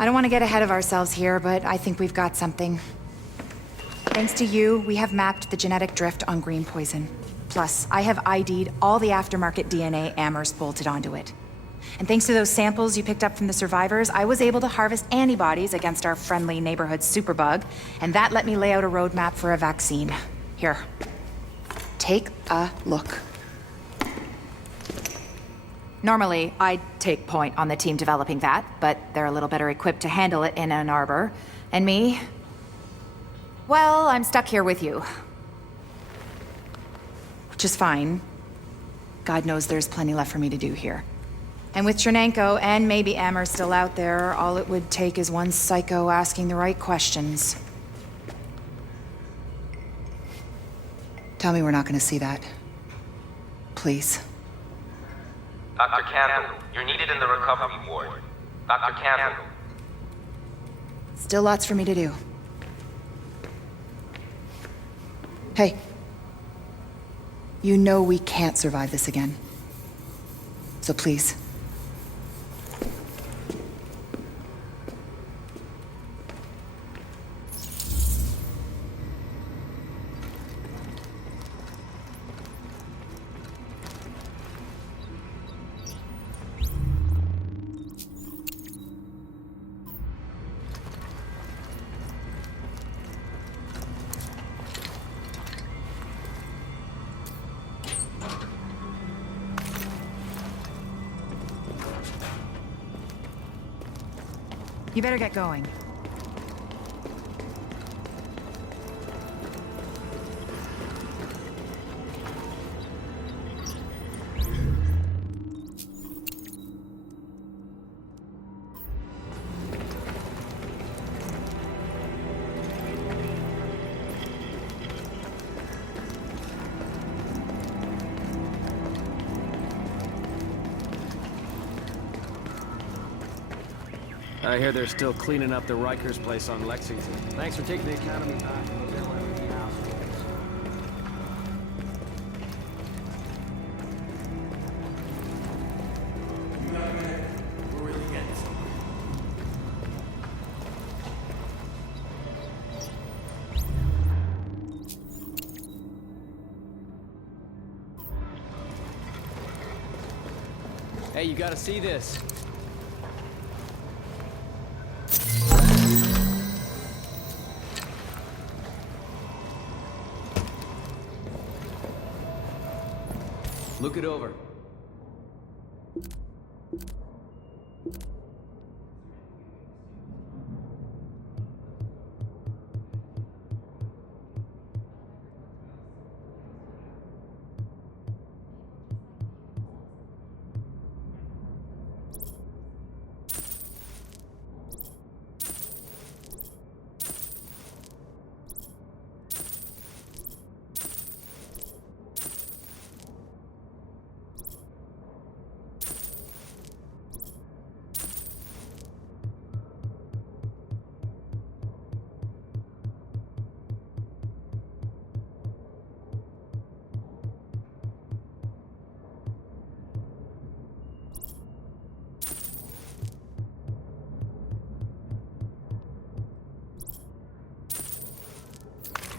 I don't want to get ahead of ourselves here, but I think we've got something. Thanks to you, we have mapped the genetic drift on green poison. Plus, I have ID'd all the aftermarket DNA Amherst bolted onto it. And thanks to those samples you picked up from the survivors, I was able to harvest antibodies against our friendly neighborhood superbug, and that let me lay out a roadmap for a vaccine. Here. Take a look. Normally, I'd take point on the team developing that, but they're a little better equipped to handle it in Ann Arbor. And me? Well, I'm stuck here with you. Which is fine. God knows there's plenty left for me to do here. And with Chernenko and maybe Amher still out there, all it would take is one psycho asking the right questions. Tell me we're not gonna see that. Please. Dr. Campbell, you're needed in the recovery ward. Dr. Campbell. Still lots for me to do. Hey. You know we can't survive this again. So please. You better get going. I hear they're still cleaning up the Rikers place on Lexington. Thanks for taking the Academy back. Hey, you gotta see this. Look it over.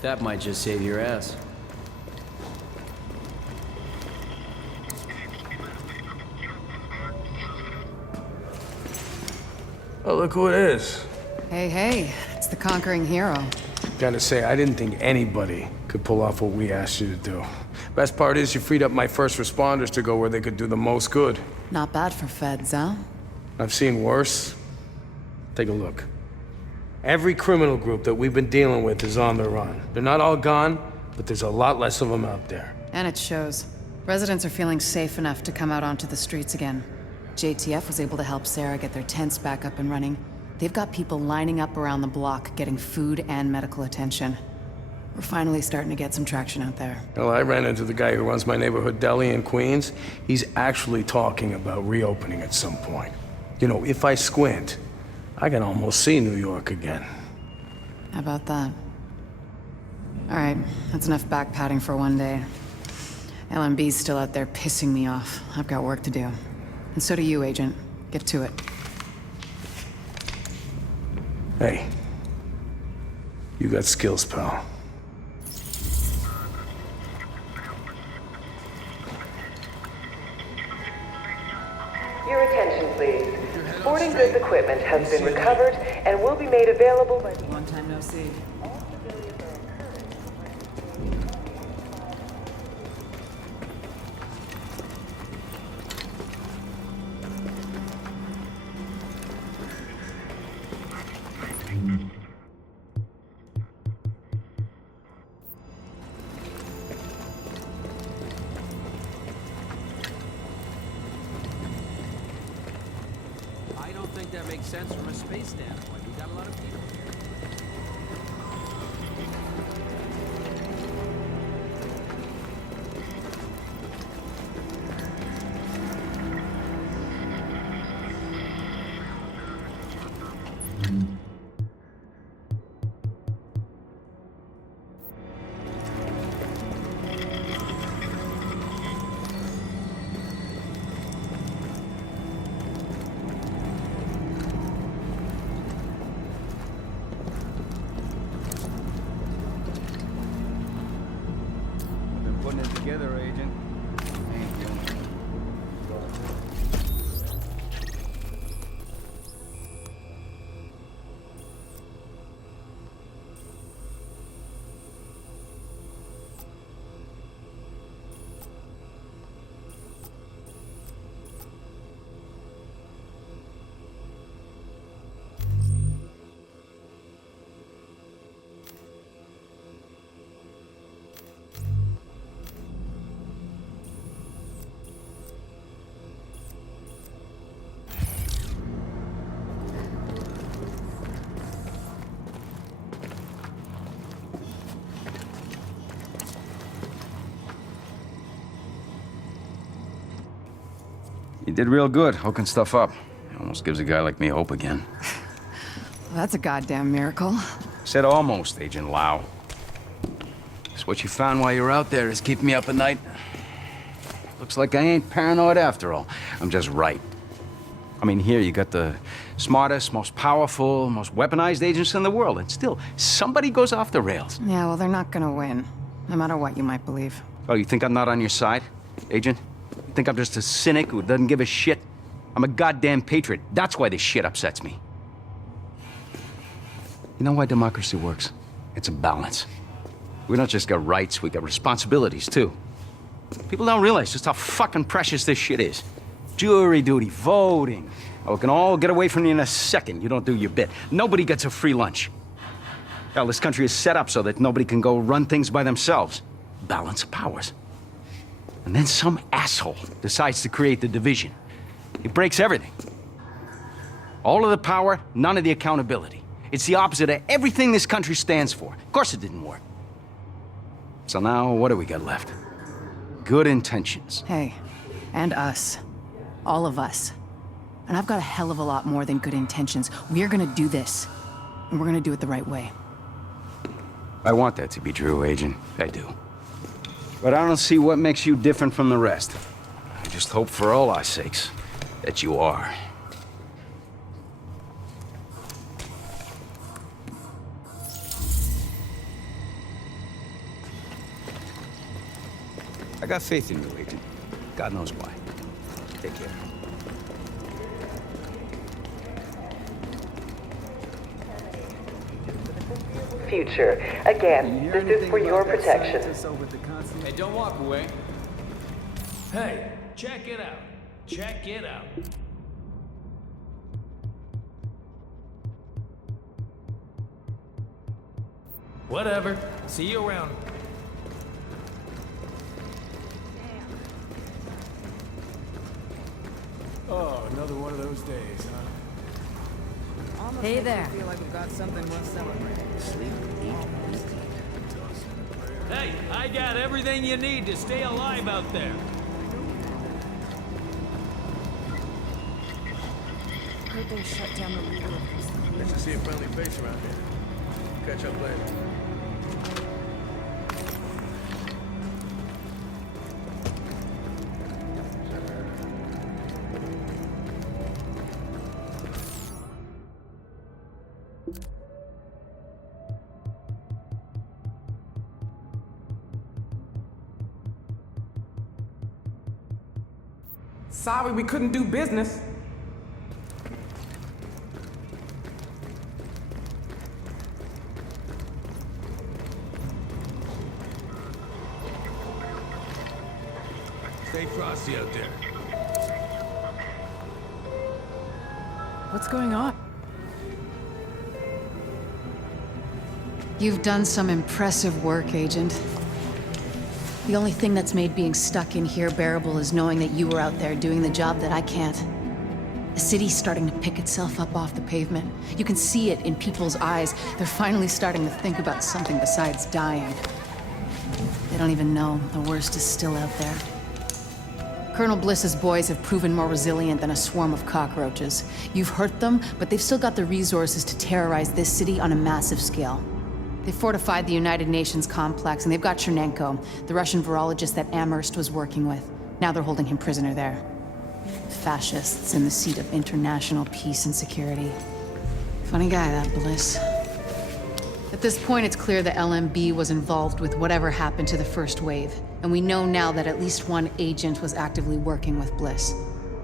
That might just save your ass. Oh, look who it is. Hey, hey, it's the conquering hero. Gotta say, I didn't think anybody could pull off what we asked you to do. Best part is you freed up my first responders to go where they could do the most good. Not bad for feds, huh? I've seen worse. Take a look. Every criminal group that we've been dealing with is on the run. They're not all gone, but there's a lot less of them out there. And it shows. Residents are feeling safe enough to come out onto the streets again. JTF was able to help Sarah get their tents back up and running. They've got people lining up around the block, getting food and medical attention. We're finally starting to get some traction out there. Well, I ran into the guy who runs my neighborhood deli in Queens. He's actually talking about reopening at some point. You know, if I squint, I can almost see New York again. How about that? All right, that's enough back patting for one day. LMB's still out there pissing me off. I've got work to do. And so do you, Agent. Get to it. Hey, you got skills, pal. Your attention, please. Sporting goods equipment has been recovered and will be made available by... Long time no see. I don't think that makes sense from a space standpoint. We got a lot of people here. Putting it together, Agent. Thank you. You did real good, hooking stuff up. Almost gives a guy like me hope again. Well, that's a goddamn miracle. Said almost, Agent Lau. Guess what you found while you were out there is keeping me up at night. Looks like I ain't paranoid after all. I'm just right. I mean, here you got the smartest, most powerful, most weaponized agents in the world, and still, somebody goes off the rails. Yeah, well, they're not gonna win. No matter what you might believe. Oh, you think I'm not on your side, Agent? You think I'm just a cynic who doesn't give a shit? I'm a goddamn patriot. That's why this shit upsets me. You know why democracy works? It's a balance. We don't just got rights, we got responsibilities, too. People don't realize just how fucking precious this shit is. Jury duty, voting. Oh, we can all get away from you in a second. You don't do your bit. Nobody gets a free lunch. Hell, this country is set up so that nobody can go run things by themselves. Balance of powers. And then some asshole decides to create the division. It breaks everything. All of the power, none of the accountability. It's the opposite of everything this country stands for. Of course it didn't work. So now, what do we got left? Good intentions. Hey, and us. All of us. And I've got a hell of a lot more than good intentions. We're gonna do this. And we're gonna do it the right way. I want that to be true, Agent. I do. But I don't see what makes you different from the rest. I just hope for all our sakes that you are. I got faith in you, Agent. God knows why. Take care. Future. Again, this is for your protection. Hey, don't walk away. Hey, check it out. Check it out. Whatever. See you around. Oh, another one of those days, huh? Hey there. Hey, I got everything you need to stay alive out there. Heard they shut down the leader of this. Nice to see a friendly face around here. Catch up later. You Sorry we couldn't do business. Stay frosty out there. What's going on? You've done some impressive work, Agent. The only thing that's made being stuck in here bearable is knowing that you were out there doing the job that I can't. The city's starting to pick itself up off the pavement. You can see it in people's eyes. They're finally starting to think about something besides dying. They don't even know the worst is still out there. Colonel Bliss's boys have proven more resilient than a swarm of cockroaches. You've hurt them, but they've still got the resources to terrorize this city on a massive scale. They fortified the United Nations complex, and they've got Chernenko, the Russian virologist that Amherst was working with. Now they're holding him prisoner there. Fascists in the seat of international peace and security. Funny guy, that Bliss. At this point, it's clear the LMB was involved with whatever happened to the first wave, and we know now that at least one agent was actively working with Bliss.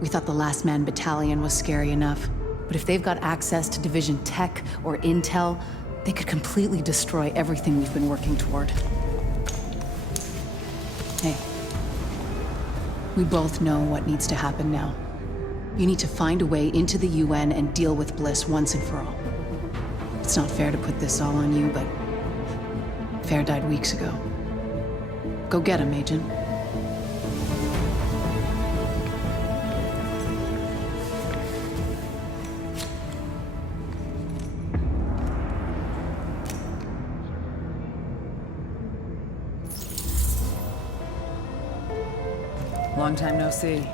We thought the Last Man Battalion was scary enough, but if they've got access to Division tech or intel, they could completely destroy everything we've been working toward. Hey, we both know what needs to happen now. You need to find a way into the UN and deal with Bliss once and for all. It's not fair to put this all on you, but Fair died weeks ago. Go get him, Agent. Long time no see.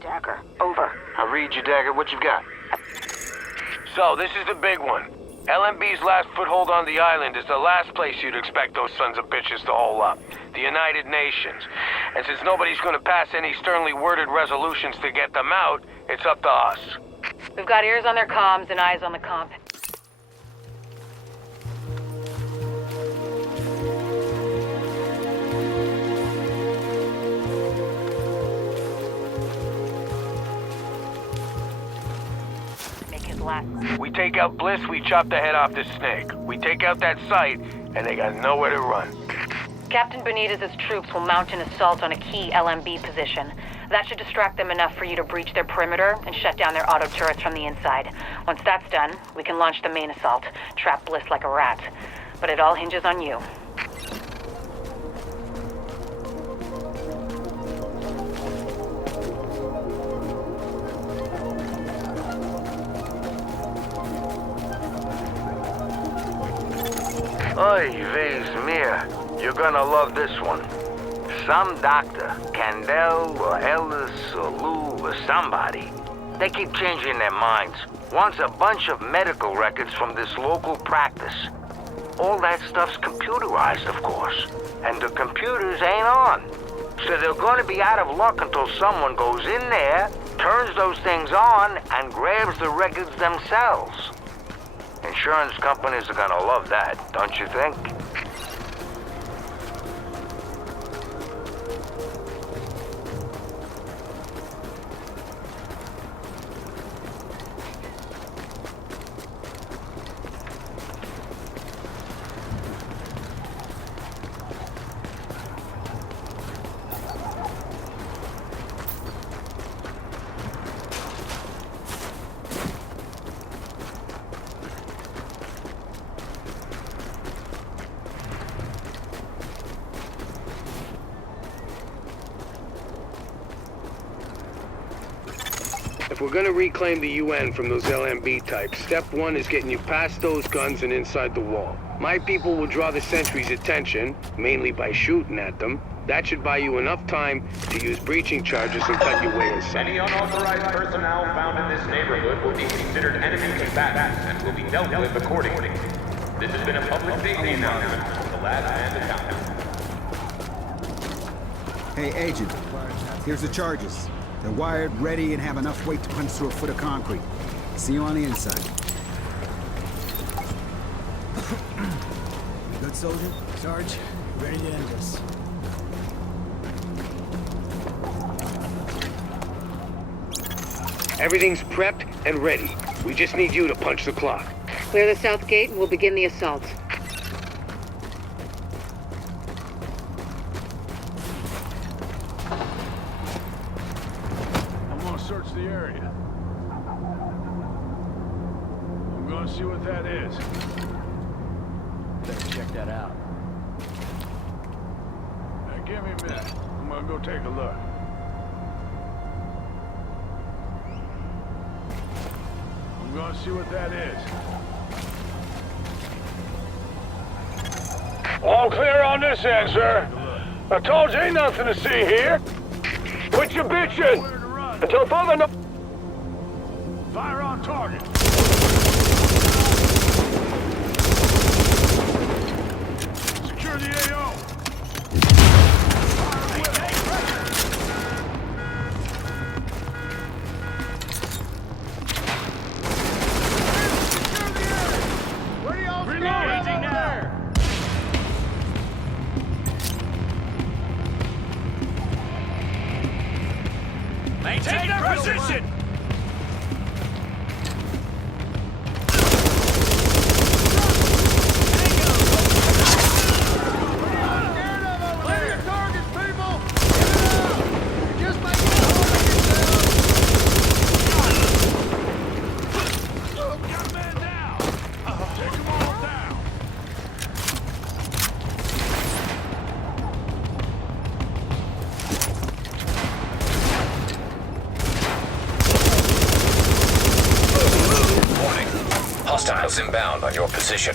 Dagger, over. I read you, Dagger. What you got? So, this is the big one. LMB's last foothold on the island is the last place you'd expect those sons of bitches to hole up. The United Nations. And since nobody's gonna pass any sternly worded resolutions to get them out, it's up to us. We've got ears on their comms and eyes on the comp. We take out Bliss, we chop the head off this snake. We take out that site, and they got nowhere to run. Captain Benitez's troops will mount an assault on a key LMB position. That should distract them enough for you to breach their perimeter and shut down their auto turrets from the inside. Once that's done, we can launch the main assault, trap Bliss like a rat. But it all hinges on you. Oy vey's mir. You're gonna love this one. Some doctor, Candel or Ellis or Lou or somebody, they keep changing their minds. Wants a bunch of medical records from this local practice. All that stuff's computerized, of course. And the computers ain't on. So they're gonna be out of luck until someone goes in there, turns those things on, and grabs the records themselves. Insurance companies are gonna love that, don't you think? If we're gonna reclaim the UN from those LMB types, step one is getting you past those guns and inside the wall. My people will draw the sentries' attention, mainly by shooting at them. That should buy you enough time to use breaching charges and cut your way inside. Any unauthorized personnel found in this neighborhood will be considered enemy combatants and will be dealt with accordingly. This has been a public safety announcement from the last man to count. Hey, Agent. Here's the charges. They're wired, ready, and have enough weight to punch through a foot of concrete. See you on the inside. You good, soldier? Sarge, ready to end this. Everything's prepped and ready. We just need you to punch the clock. Clear the south gate and we'll begin the assault. I'm gonna search the area. I'm gonna see what that is. Better check that out. Now, give me a minute. I'm gonna go take a look. I'm gonna see what that is. All clear on this end, sir. I told you ain't nothing to see here. Quit your bitching until further no— Fire on target. Secure the AO. Maintain their position! Hostiles inbound on your position.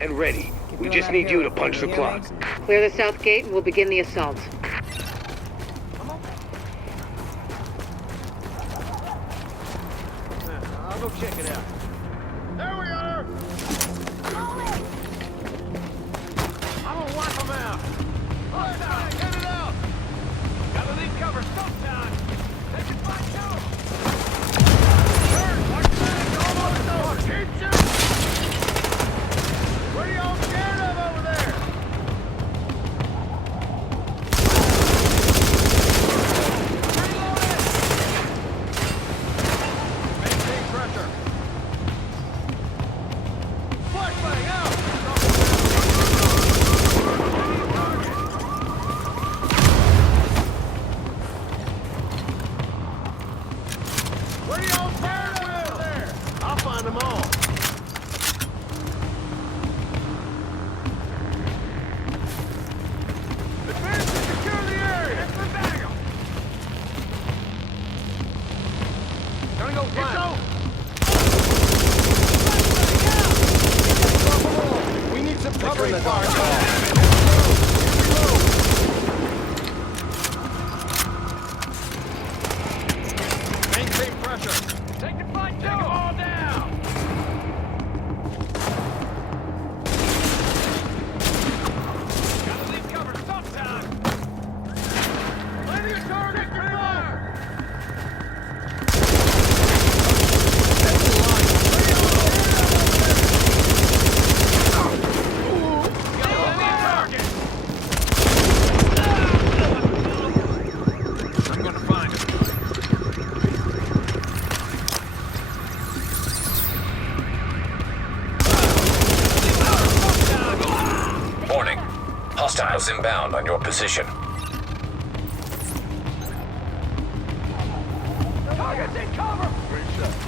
And ready. We just need you to punch the clock. Clear the south gate and we'll begin the assault. I'll go check it out. There we are! I'm gonna wipe them out. All right, get it out! Gotta leave cover sometime. They can find cover. Turn, watch that! Almost over. Keep shooting! What are y'all scared of over there? Maintain pressure. Flashbang out! Hostiles inbound on your position. Targets in cover! Great shot.